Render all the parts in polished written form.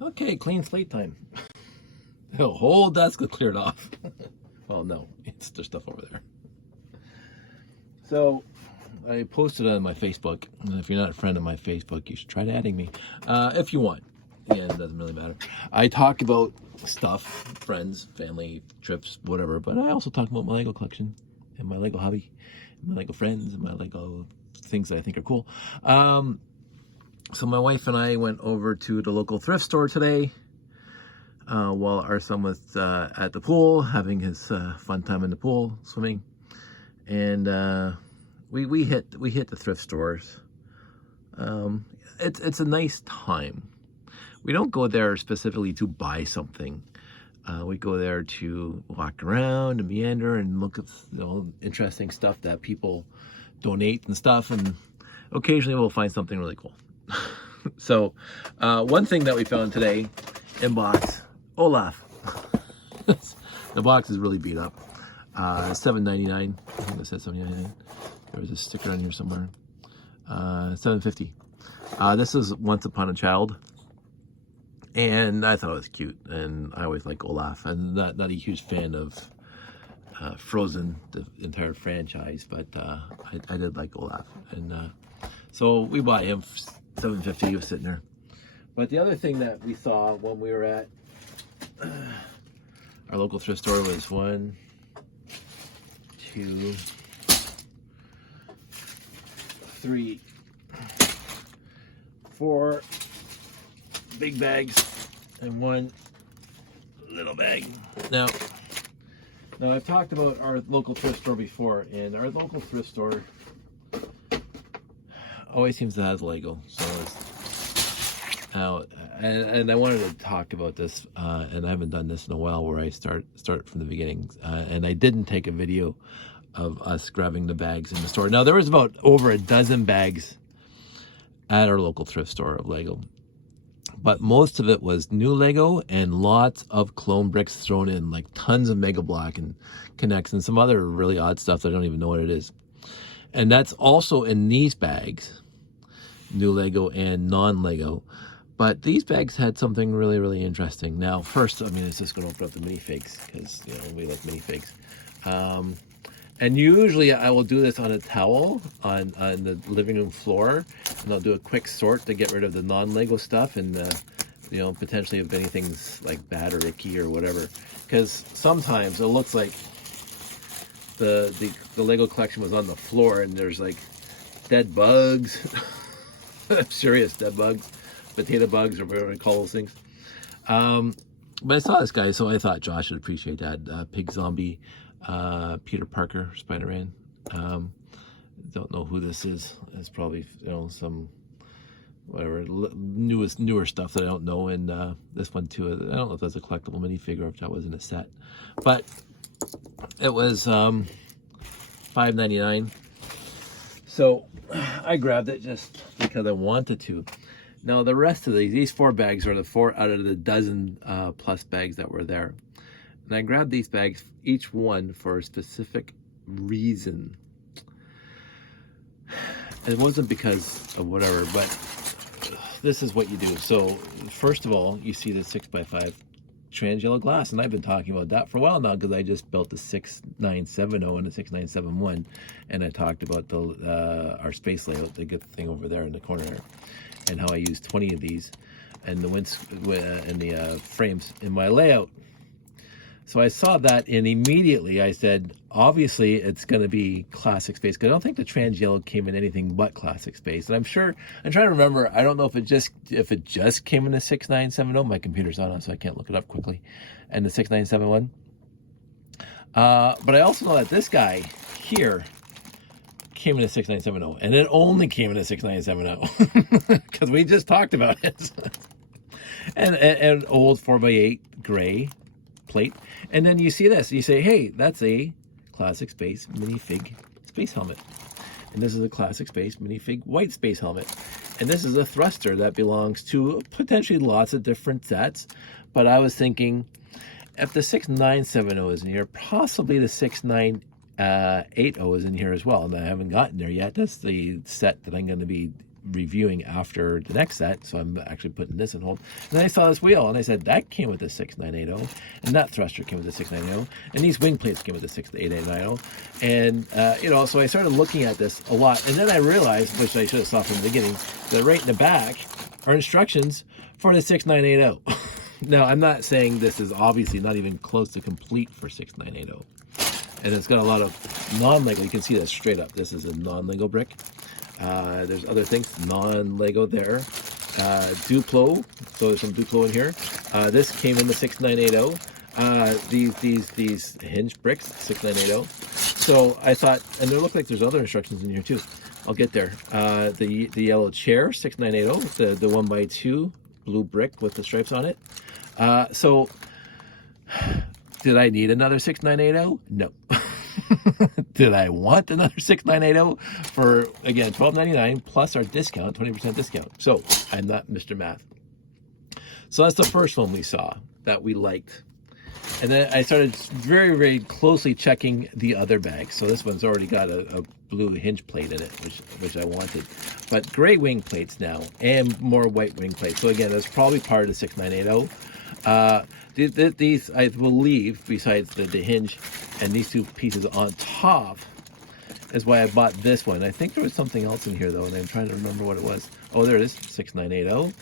Okay, clean slate time. The whole desk is cleared off. Well, no, it's there's stuff over there. So I posted on my Facebook. And if you're not a friend of my Facebook, you should try adding me if you want. Again, it doesn't really matter. I talk about stuff, friends, family, trips, whatever. But I also talk about my Lego collection and my Lego hobby, and my Lego friends, and my Lego things that I think are cool. So my wife and I went over to the local thrift store today while our son was at the pool, having his fun time in the pool, swimming. And we hit the thrift stores. It's a nice time. We don't go there specifically to buy something. We go there to walk around and meander and look at interesting stuff that people donate and stuff, and occasionally we'll find something really cool. So one thing that we found today in box, Olaf. The box is really beat up. $7.99. I think it said $7.99. There was a sticker on here somewhere. $7.50. This is Once Upon a Child, and I thought it was cute. And I always like Olaf. I'm not a huge fan of Frozen, the entire franchise, but I did like Olaf, and so we bought him $7.50. He was sitting there. But the other thing that we saw when we were at our local thrift store was 1, 2, 3, 4 big bags and 1 little bag. Now I've talked about our local thrift store before, and our local thrift store always seems to have Lego. So and I wanted to talk about this, and I haven't done this in a while, where I start from the beginning. And I didn't take a video of us grabbing the bags in the store. Now there was about over a dozen bags at our local thrift store of Lego, but most of it was new Lego and lots of clone bricks thrown in, like tons of Mega Block and Connects and some other really odd stuff that I don't even know what it is. And that's also in these bags, new Lego and non-Lego. But these bags had something really, really interesting. Now, first, it's just going to open up the minifigs, because we like minifigs. And usually I will do this on a towel on the living room floor, and I'll do a quick sort to get rid of the non-Lego stuff, and potentially if anything's like bad or icky or whatever. Because sometimes it looks like the Lego collection was on the floor, and there's like dead bugs, serious dead bugs, potato bugs, or whatever you call those things. But I saw this guy, so I thought Josh would appreciate that. Pig Zombie, Peter Parker, Spider-Man. Don't know who this is. It's probably some whatever newer stuff that I don't know. And this one too. I don't know if that's a collectible minifigure or if that was in a set, but it was $5.99. So I grabbed it just because I wanted to. Now the rest of these 4 bags are the 4 out of the dozen plus bags that were there. And I grabbed these bags, each one for a specific reason. It wasn't because of whatever, but this is what you do. So first of all, you see the 6x5 trans yellow glass, and I've been talking about that for a while now, because I just built the 6970 and the 6971, and I talked about the our space layout, the good thing over there in the corner there, and how I used 20 of these and the frames in my layout. So I saw that, and immediately I said, obviously it's going to be classic space, because I don't think the trans yellow came in anything but classic space. And I'm trying to remember, I don't know if it just came in the 6970. My computer's not on, so I can't look it up quickly. And the 6971. But I also know that this guy here came in a 6970, and it only came in a 6970 because we just talked about it. and old 4x8 gray plate. And then you see this, you say, hey, that's a classic space minifig space helmet, and this is a classic space minifig white space helmet, and this is a thruster that belongs to potentially lots of different sets. But I was thinking, if the 6970 is in here, possibly the 6980 is in here as well, and I haven't gotten there yet. That's the set that I'm going to be reviewing after the next set, so I'm actually putting this in hold. And then I saw this wheel, and I said, that came with the 6980, and that thruster came with the 6980, and these wing plates came with the 6890. And, you know, so I started looking at this a lot, and then I realized, which I should have saw from the beginning, that right in the back are instructions for the 6980. Now, I'm not saying this is obviously not even close to complete for 6980. And it's got a lot of non-Lego. You can see that straight up. This is a non-Lego brick. There's other things, non-Lego there. Duplo, so there's some Duplo in here. This came in the 6980. These hinge bricks, 6980. So I thought, and there look like there's other instructions in here too. I'll get there. The yellow chair, 6980, the 1x2 blue brick with the stripes on it. So did I need another 6980? No. Did I want another 6980 for, again, $12.99 plus our discount, 20% discount? So I'm not Mr. Math. So that's the first one we saw that we liked. And then I started very, very closely checking the other bags. So this one's already got a blue hinge plate in it, which I wanted. But gray wing plates now and more white wing plates. So again, that's probably part of the 6980. These, I believe, besides the hinge and these two pieces on top, is why I bought this one. I think there was something else in here, though, and I'm trying to remember what it was. Oh, there it is, 6980.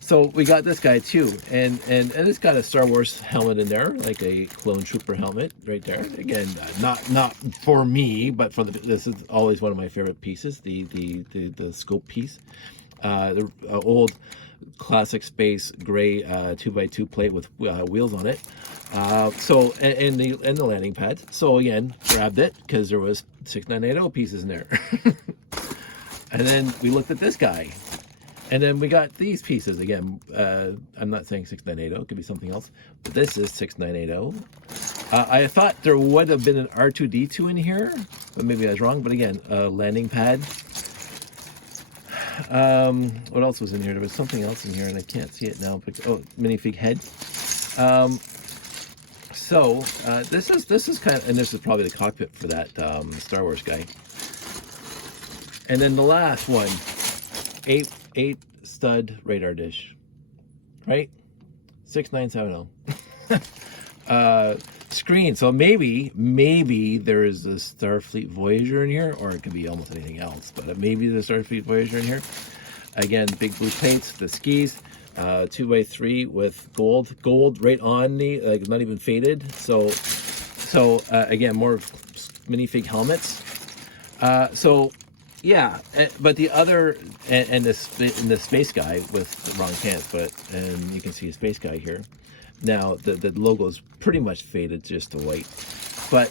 So we got this guy, too, and it's got a Star Wars helmet in there, like a Clone Trooper helmet right there. Again, not for me, but for this is always one of my favorite pieces, the scope piece. The old classic space gray 2x2 plate with wheels on it. So and the landing pads. So again, grabbed it because there was 6980 pieces in there. And then we looked at this guy, and then we got these pieces again. I'm not saying 6980, it could be something else, but this is 6980. I thought there would have been an R2D2 in here, but maybe I was wrong. But again, landing pad. What else was in here? There was something else in here, and I can't see it now. But, oh, minifig head. So this is kind of, and this is probably the cockpit for that Star Wars guy. And then the last one, eight stud radar dish, right? 6970. Screen. So maybe there is a Starfleet Voyager in here, or it could be almost anything else, but maybe there's a Starfleet Voyager in here. Again, big blue paints, the skis, 2x3 with gold right on the, like, not even faded. So again, more minifig helmets. So yeah, but the other, and the space guy with the wrong pants, and you can see a space guy here. Now the logo is pretty much faded just to white, but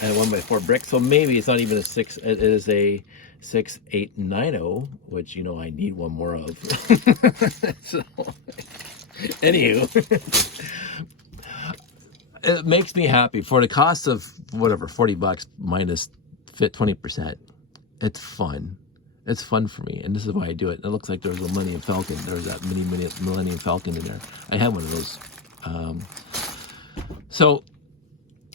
and 1x4 brick. So maybe it's not even a 6. It is a 6890, which, you know, I need one more of. So anywho, it makes me happy for the cost of whatever, $40 minus 20%. It's fun. It's fun for me, and this is why I do it. It looks like there's a Millennium Falcon. There's that mini Millennium Falcon in there. I have one of those. So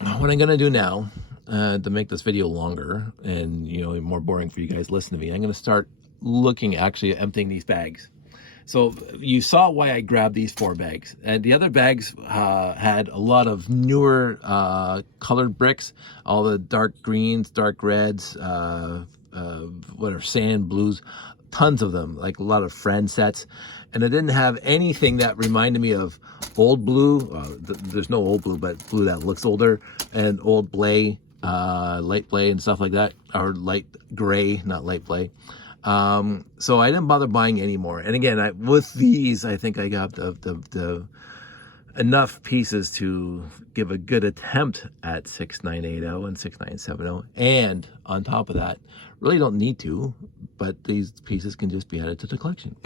what I'm gonna do now, to make this video longer and, you know, more boring for you guys listening to me, I'm gonna start looking, actually, at emptying these bags. So you saw why I grabbed these 4 bags, and the other bags had a lot of newer colored bricks, all the dark greens, dark reds, whatever, sand blues, tons of them, like a lot of friend sets. And I didn't have anything that reminded me of old blue. There's no old blue, but blue that looks older, and old blay, light blay and stuff like that, or light gray, not light blay. So I didn't bother buying any more. And again, with these, I think I got the enough pieces to give a good attempt at 6980 and 6970. And on top of that, really don't need to, but these pieces can just be added to the collection.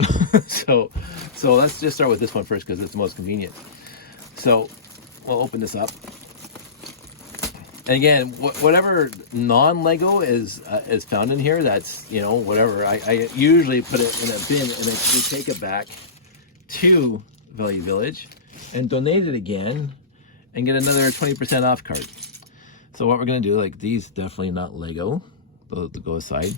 So let's just start with this one first, because it's the most convenient. So we'll open this up. And again, whatever non-Lego is found in here, that's, you know, whatever. I usually put it in a bin, and then we take it back to Value Village and donate it again and get another 20% off card. So what we're going to do, like, these definitely not Lego. Those go aside.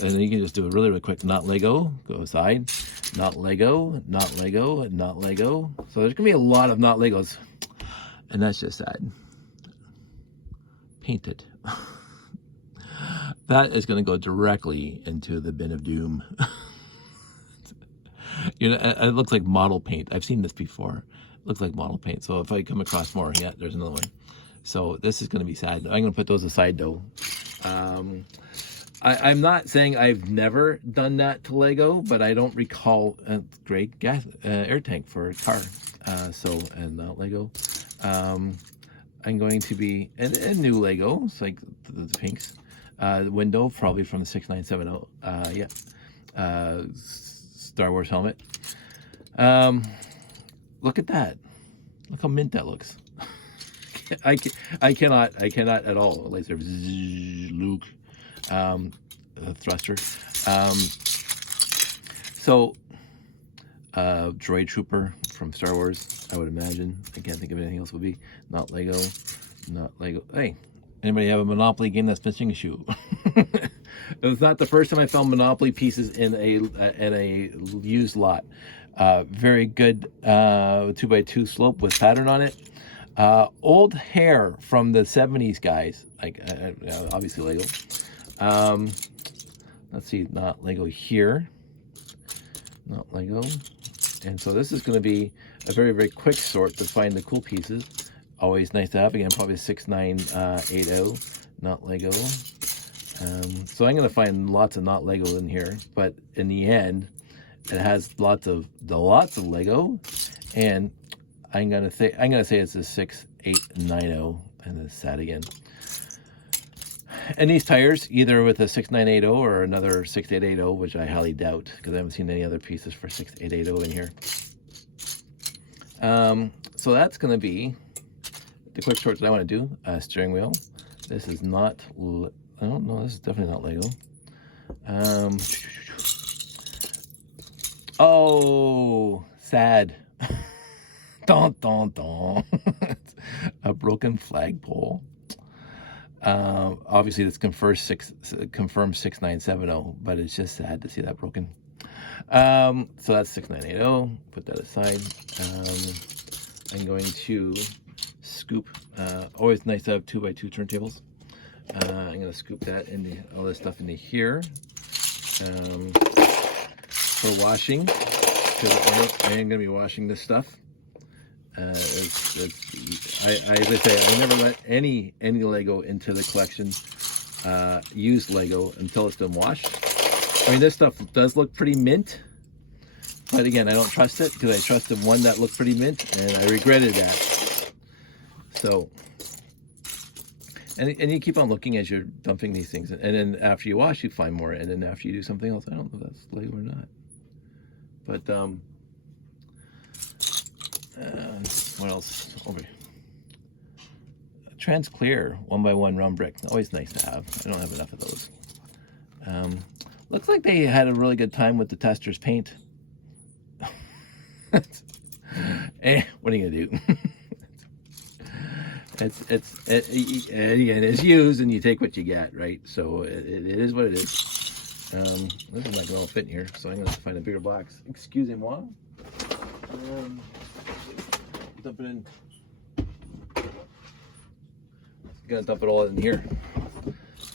And then you can just do it really, really quick. Not Lego, go aside. Not Lego, not Lego, not Lego. So there's gonna be a lot of not Legos. And that's just sad. Painted. That is gonna go directly into the bin of doom. You know, it looks like model paint. I've seen this before. It looks like model paint. So if I come across more, yeah, there's another one. So this is gonna be sad. I'm gonna put those aside though. I'm not saying I've never done that to Lego, but I don't recall a great gas air tank for a car. And Lego. I'm going to be a new Lego. It's like the pinks. The window probably from the 6970. Yeah. Star Wars helmet. Look at that. Look how mint that looks. I cannot at all. Laser Luke. Thruster. Droid Trooper from Star Wars, I would imagine. I can't think of anything else would be. Not Lego. Not Lego. Hey, anybody have a Monopoly game that's missing a shoe? It's not the first time I found Monopoly pieces in a used lot. Very good 2x2 slope with pattern on it. Old hair from the 70s guys, like obviously Lego. Let's see, not Lego here, not Lego. And so this is going to be a very, very quick sort to find the cool pieces. Always nice to have. Again, probably 6980, not Lego. So I'm going to find lots of not Lego in here, but in the end, it has lots of Lego, and I'm gonna say it's a 6890, and it's sad again. And these tires, either with a 6980 or another 6880, which I highly doubt, because I haven't seen any other pieces for 6880 in here. So that's going to be the quick shorts that I want to do. Steering wheel. This is not, I don't know, this is definitely not Lego. Oh, sad. Dun, dun, dun. A broken flagpole. Obviously this confirms 6970, but it's just sad to see that broken. So that's 6980. Put that aside. I'm going to scoop. Always nice to have 2x2 turntables. I'm going to scoop that into all this stuff into here for washing, because I am going to be washing this stuff. As I say, I never let any Lego into the collection, used Lego, until it's been washed. I mean, this stuff does look pretty mint, but again, I don't trust it, because I trusted one that looked pretty mint, and I regretted that. So, and you keep on looking as you're dumping these things, and then after you wash, you find more, and then after you do something else, I don't know if that's Lego or not. But what else? Trans clear 1x1 round brick. Always nice to have. I don't have enough of those. Looks like they had a really good time with the tester's paint. What are you gonna do? It's used, and you take what you get, right? So it is what it is. This is not gonna fit in here, so I'm gonna have to find a bigger box. Excusez-moi. Dump it in. Gonna dump it all in here.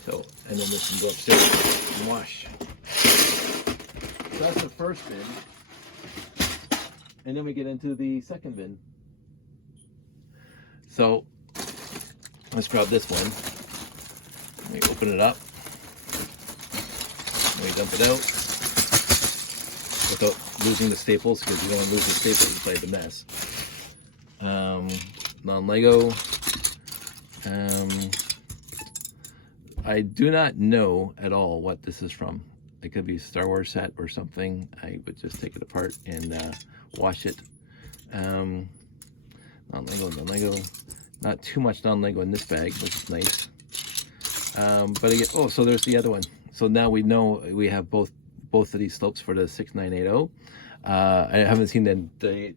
So, and then this can go upstairs and wash. So that's the first bin. And then we get into the second bin. So let's grab this one. Let me open it up. Let me dump it out without losing the staples, because you don't want to lose the staples to play the mess. Non-Lego. I do not know at all what this is from. It could be a Star Wars set or something. I would just take it apart and wash it. Non-Lego, non-Lego. Not too much non-Lego in this bag, which is nice. But again, oh, so there's the other one. So now we know we have both of these slopes for the 6980. I haven't seen the